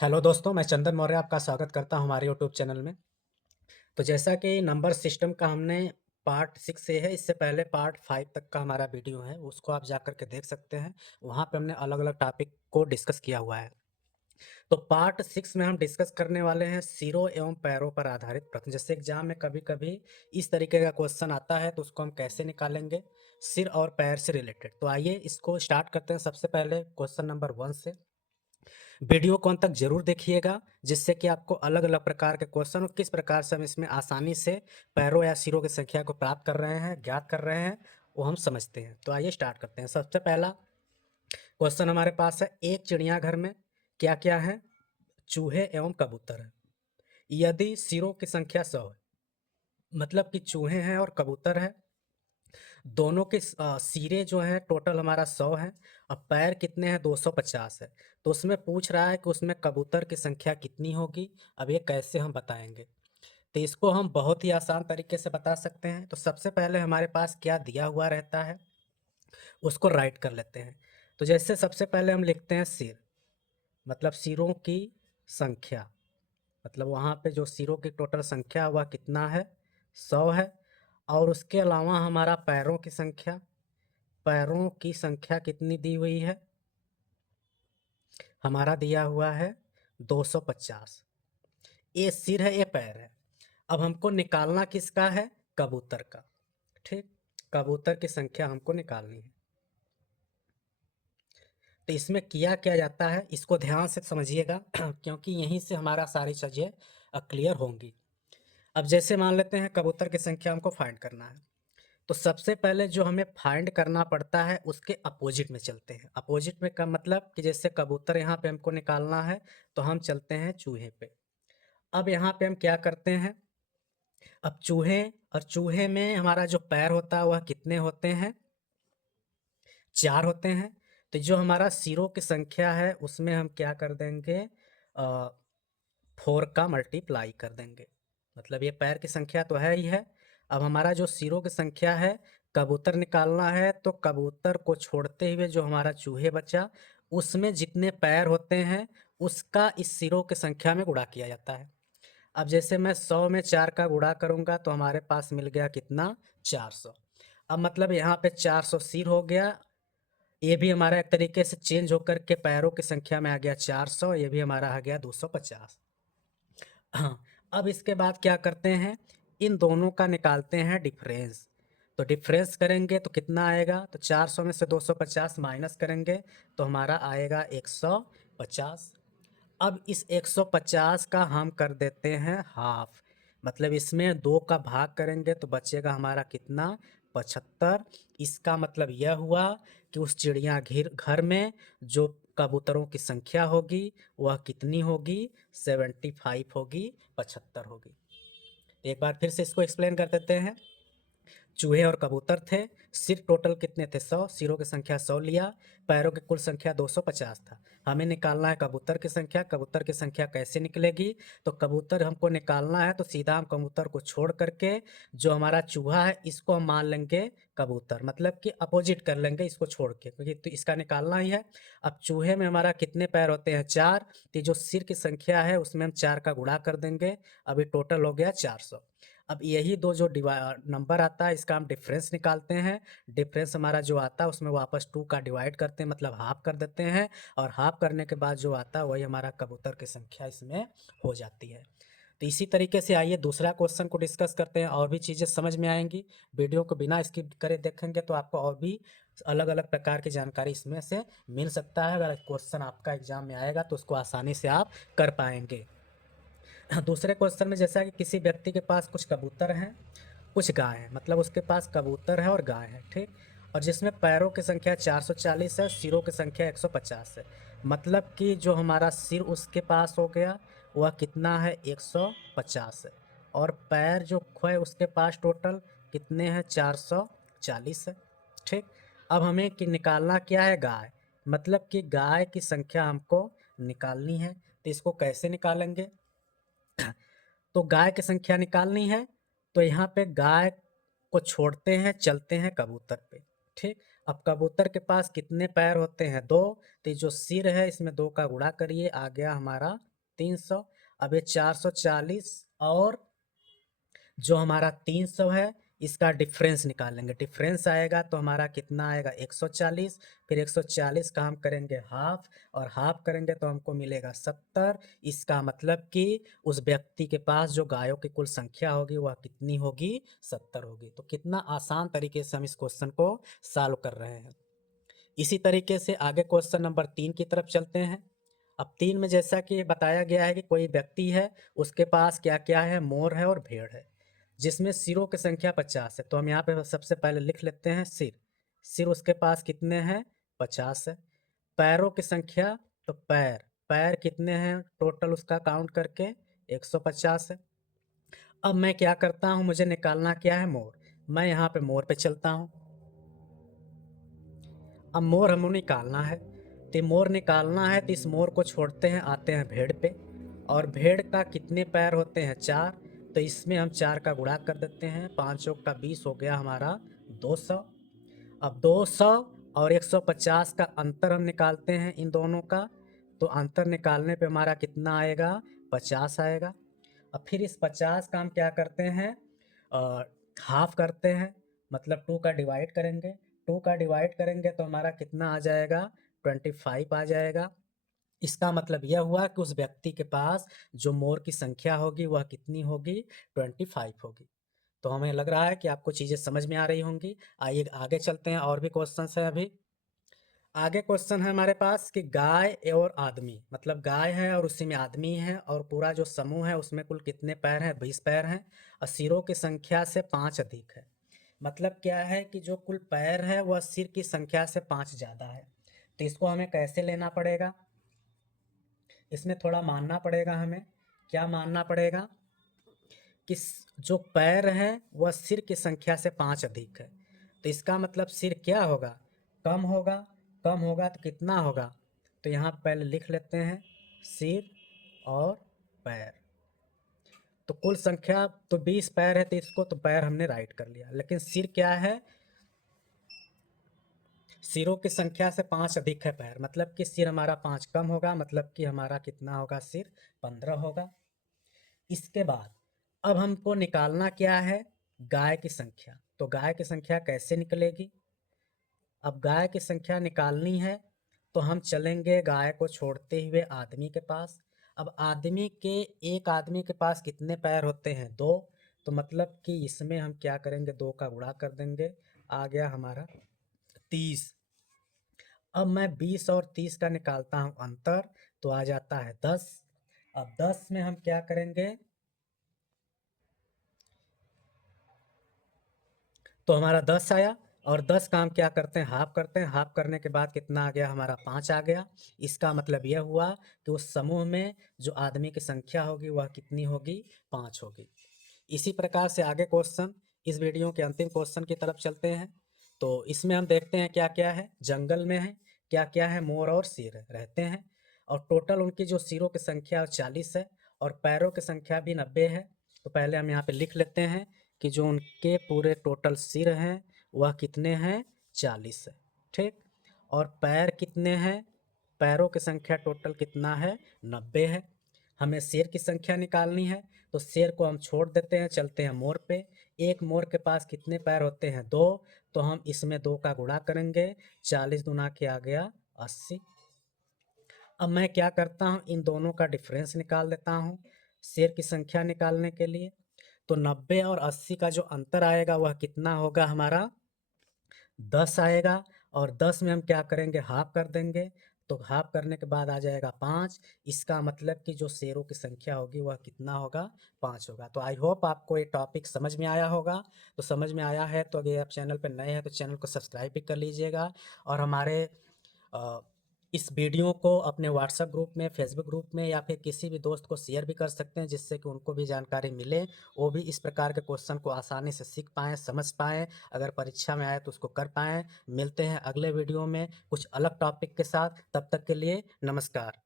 Hello दोस्तों, मैं चंदन मौर्य आपका स्वागत करता हूं हमारे यूट्यूब चैनल में। तो जैसा कि नंबर सिस्टम का हमने पार्ट 6 से है, इससे पहले पार्ट 5 तक का हमारा वीडियो है, उसको आप जाकर के देख सकते हैं। वहाँ पे हमने अलग-अलग टॉपिक को डिस्कस किया हुआ है। तो पार्ट 6 में हम डिस्कस करने वाले हैं सिरों एवं पैरों पर आधारित प्रश्न। जैसे एग्जाम में कभी-कभी इस तरीके का क्वेश्चन आता है, तो उसको हम कैसे निकालेंगे, सिर और पैर से रिलेटेड। तो आइए इसको स्टार्ट करते हैं सबसे पहले क्वेश्चन नंबर 1 से। वीडियो को अंत तक जरूर देखिएगा, जिससे कि आपको अलग अलग प्रकार के क्वेश्चन और किस प्रकार से हम इसमें आसानी से पैरों या सिरों की संख्या को प्राप्त कर रहे हैं, ज्ञात कर रहे हैं, वो हम समझते हैं। तो आइए स्टार्ट करते हैं। सबसे पहला क्वेश्चन हमारे पास है, एक चिड़ियाघर में क्या क्या है? चूहे एवं कबूतर है। यदि सिरों की संख्या 100 है, मतलब कि चूहे हैं और कबूतर है, दोनों के सिरे जो हैं टोटल हमारा 100 है, और पैर कितने हैं? 250 है। तो उसमें पूछ रहा है कि उसमें कबूतर की संख्या कितनी होगी। अब ये कैसे हम बताएंगे? तो इसको हम बहुत ही आसान तरीके से बता सकते हैं। तो सबसे पहले हमारे पास क्या दिया हुआ रहता है, उसको राइट कर लेते हैं। तो जैसे सबसे पहले हम लिखते हैं सिर, मतलब सिरों की संख्या, मतलब वहाँ पे जो सिरों की टोटल संख्या वह कितना है? 100 है। और उसके अलावा हमारा पैरों की संख्या, पैरों की संख्या कितनी दी हुई है? हमारा दिया हुआ है 250। ये सिर है, ये पैर है। अब हमको निकालना किसका है? कबूतर का। ठीक, कबूतर की संख्या हमको निकालनी है। तो इसमें किया क्या जाता है, इसको ध्यान से समझिएगा क्योंकि यहीं से हमारा सारी चीजें क्लियर होंगी। अब जैसे मान लेते हैं कबूतर की संख्या हमको फाइंड करना है, तो सबसे पहले जो हमें फाइंड करना पड़ता है उसके अपोजिट में चलते हैं। अपोजिट में का मतलब कि जैसे कबूतर यहाँ पे हमको निकालना है, तो हम चलते हैं चूहे पे। अब यहाँ पे हम क्या करते हैं, अब चूहे, और चूहे में हमारा जो पैर होता है वह कितने होते हैं? 4 होते हैं। तो जो हमारा सिरों की संख्या है उसमें हम क्या कर देंगे, 4 का मल्टीप्लाई कर देंगे। मतलब ये पैर की संख्या तो है ही है। अब हमारा जो सिरों की संख्या है, कबूतर निकालना है, तो कबूतर को छोड़ते हुए जो हमारा चूहे बचा, उसमें जितने पैर होते हैं उसका इस सिरों की संख्या में गुणा किया जाता है। अब जैसे मैं 100 में 4 का गुणा करूंगा तो हमारे पास मिल गया कितना? 400। अब मतलब यहाँ पे 400 सिर हो गया। ये भी हमारा एक तरीके से चेंज होकर के पैरों की संख्या में आ गया 400, ये भी हमारा आ गया 250। हाँ, अब इसके बाद क्या करते हैं, इन दोनों का निकालते हैं डिफरेंस। तो डिफरेंस करेंगे तो कितना आएगा? तो 400 में से 250 माइनस करेंगे तो हमारा आएगा 150। अब इस 150 का हम कर देते हैं हाफ, मतलब इसमें 2 का भाग करेंगे तो बचेगा हमारा कितना? 75। इसका मतलब यह हुआ कि उस चिड़िया घर घर में जो कबूतरों की संख्या होगी वह कितनी होगी? 75 होगी, 75 होगी। एक बार फिर से इसको एक्सप्लेन कर देते हैं। चूहे और कबूतर थे, सिर टोटल कितने थे? 100, सिरों की संख्या 100 लिया, पैरों की कुल संख्या 250 था। हमें निकालना है कबूतर की संख्या। कबूतर की संख्या कैसे निकलेगी? तो कबूतर हमको निकालना है तो सीधा हम कबूतर को छोड़ करके जो हमारा चूहा है इसको हम मान लेंगे कबूतर, मतलब कि अपोजिट कर लेंगे इसको छोड़ के, क्योंकि तो इसका निकालना ही है। अब चूहे में हमारा कितने पैर होते हैं? 4। तो जो सिर की संख्या है उसमें हम 4 का गुणा कर देंगे, अभी टोटल हो गया 400। अब यही दो जो नंबर आता है इसका हम डिफरेंस निकालते हैं। डिफरेंस हमारा जो आता है उसमें वापस 2 का डिवाइड करते हैं, मतलब हाफ कर देते हैं, और हाफ करने के बाद जो आता है वही हमारा कबूतर की संख्या इसमें हो जाती है। तो इसी तरीके से आइए दूसरा क्वेश्चन को डिस्कस करते हैं, और भी चीज़ें समझ में आएंगी। वीडियो को बिना स्किप करे देखेंगे तो आपको और भी अलग अलग प्रकार की जानकारी इसमें से मिल सकता है। अगर क्वेश्चन आपका एग्जाम में आएगा तो उसको आसानी से आप कर पाएंगे। दूसरे क्वेश्चन में जैसा कि किसी व्यक्ति के पास कुछ कबूतर हैं, कुछ गाय हैं, मतलब उसके पास कबूतर है और गाय है, ठीक, और जिसमें पैरों की संख्या 440 है, सिरों की संख्या 150 है। मतलब कि जो हमारा सिर उसके पास हो गया वह कितना है? 150 है। और पैर जो है उसके पास टोटल कितने हैं? 440 है। ठीक, अब हमें कि निकालना क्या है? गाय, मतलब कि गाय की संख्या हमको निकालनी है। तो इसको कैसे निकालेंगे? तो गाय की संख्या निकालनी है, तो यहाँ पे गाय को छोड़ते हैं, चलते हैं कबूतर पे। ठीक, अब कबूतर के पास कितने पैर होते हैं? 2। तो ये जो सिर है इसमें 2 का गुणा करिए, आ गया हमारा 300। अब ये 440 और जो हमारा 300 है इसका डिफरेंस निकालेंगे। डिफरेंस आएगा तो हमारा कितना आएगा 140। फिर 140 का हम करेंगे हाफ, और हाफ करेंगे तो हमको मिलेगा 70। इसका मतलब कि उस व्यक्ति के पास जो गायों की कुल संख्या होगी वह कितनी होगी, 70 होगी। तो कितना आसान तरीके से हम इस क्वेश्चन को सॉल्व कर रहे हैं। इसी तरीके से आगे क्वेश्चन नंबर 3 की तरफ चलते हैं। अब 3 में जैसा कि बताया गया है कि कोई व्यक्ति है, उसके पास क्या क्या है, मोर है और भेड़ है, जिसमें सिरों की संख्या 50 है। तो हम यहाँ पे सबसे पहले लिख लेते हैं सिर। सिर उसके पास कितने हैं, 50 है। पैरों की संख्या, तो पैर, पैर कितने हैं टोटल उसका काउंट करके 150 है। अब मैं क्या करता हूँ, मुझे निकालना क्या है, मोर। मैं यहाँ पे मोर पे चलता हूँ। अब मोर हमको निकालना है, तो मोर निकालना है तो इस मोर को छोड़ते हैं, आते हैं भेड़ पे। और भेड़ का कितने पैर होते हैं, 4। तो इसमें हम 4 का गुणा कर देते हैं, 5 चौक का 20 हो गया हमारा 200। अब 200 और 150 का अंतर हम निकालते हैं इन दोनों का, तो अंतर निकालने पे हमारा कितना आएगा, 50 आएगा। अब फिर इस 50 का हम क्या करते हैं, हाफ करते हैं, मतलब 2 का डिवाइड करेंगे। 2 का डिवाइड करेंगे तो हमारा कितना आ जाएगा, 25 आ जाएगा। इसका मतलब यह हुआ कि उस व्यक्ति के पास जो मोर की संख्या होगी वह कितनी होगी, 25 होगी। तो हमें लग रहा है कि आपको चीज़ें समझ में आ रही होंगी। आइए आगे चलते हैं, और भी क्वेश्चन है अभी। आगे क्वेश्चन है हमारे पास कि गाय और आदमी, मतलब गाय है और उसी में आदमी है, और पूरा जो समूह है उसमें कुल कितने पैर हैं, 20 पैर हैं, और सिरों की संख्या से 5 अधिक है। मतलब क्या है कि जो कुल पैर है वह सिर की संख्या से 5 ज़्यादा है। तो इसको हमें कैसे लेना पड़ेगा, इसमें थोड़ा मानना पड़ेगा हमें। क्या मानना पड़ेगा कि जो पैर है वह सिर की संख्या से 5 अधिक है। तो इसका मतलब सिर क्या होगा, कम होगा। कम होगा तो कितना होगा, तो यहाँ पहले लिख लेते हैं सिर और पैर। तो कुल संख्या तो 20 पैर है, तो इसको तो पैर हमने राइट कर लिया, लेकिन सिर क्या है, सिरों की संख्या से 5 अधिक है पैर, मतलब कि सिर हमारा 5 कम होगा, मतलब कि हमारा कितना होगा, सिर 15 होगा। इसके बाद अब हमको निकालना क्या है, गाय की संख्या। तो गाय की संख्या कैसे निकलेगी, अब गाय की संख्या निकालनी है तो हम चलेंगे गाय को छोड़ते हुए आदमी के पास। अब आदमी के, एक आदमी के पास कितने पैर होते हैं, 2। तो मतलब कि इसमें हम क्या करेंगे, 2 का गुणा कर देंगे, आ गया हमारा 30। अब मैं 20 और 30 का निकालता हूँ अंतर, तो आ जाता है 10। अब 10 में हम क्या करेंगे, तो हमारा 10 आया, और 10 का हम क्या करते हैं, हाफ करते हैं। हाफ करने के बाद कितना आ गया हमारा, 5 आ गया। इसका मतलब यह हुआ कि उस समूह में जो आदमी की संख्या होगी वह कितनी होगी, 5 होगी। इसी प्रकार से आगे क्वेश्चन, इस वीडियो के अंतिम क्वेश्चन की तरफ चलते हैं। तो इसमें हम देखते हैं क्या क्या है, जंगल में है, क्या क्या है, मोर और शेर रहते हैं, और टोटल उनकी जो सिरों की संख्या 40 है, और पैरों की संख्या भी 90 है। तो पहले हम यहाँ पे लिख लेते हैं कि जो उनके पूरे टोटल सिर हैं वह कितने हैं, 40 है, ठीक। और पैर कितने हैं, पैरों की संख्या टोटल कितना है, 90 है। हमें शेर की संख्या निकालनी है, तो शेर को हम छोड़ देते हैं, चलते हैं मोर पे। एक मोर के पास कितने पैर होते हैं, 2। तो हम इसमें 2 का गुणा करेंगे, 40 गुना के आ गया 80। अब मैं क्या करता हूँ, इन दोनों का डिफरेंस निकाल देता हूँ शेर की संख्या निकालने के लिए। तो 90 और 80 का जो अंतर आएगा वह कितना होगा हमारा, 10 आएगा। और 10 में हम क्या करेंगे, हाफ कर देंगे, तो हाफ करने के बाद आ जाएगा 5। इसका मतलब कि जो शेरों की संख्या होगी वह कितना होगा, 5 होगा। तो आई होप आपको ये टॉपिक समझ में आया होगा। तो समझ में आया है तो अगर आप चैनल पर नए हैं तो चैनल को सब्सक्राइब भी कर लीजिएगा, और हमारे अ, इस वीडियो को अपने व्हाट्सएप ग्रुप में, फेसबुक ग्रुप में, या फिर किसी भी दोस्त को शेयर भी कर सकते हैं, जिससे कि उनको भी जानकारी मिले, वो भी इस प्रकार के क्वेश्चन को आसानी से सीख पाएँ, समझ पाएँ, अगर परीक्षा में आए तो उसको कर पाएँ। मिलते हैं अगले वीडियो में कुछ अलग टॉपिक के साथ, तब तक के लिए नमस्कार।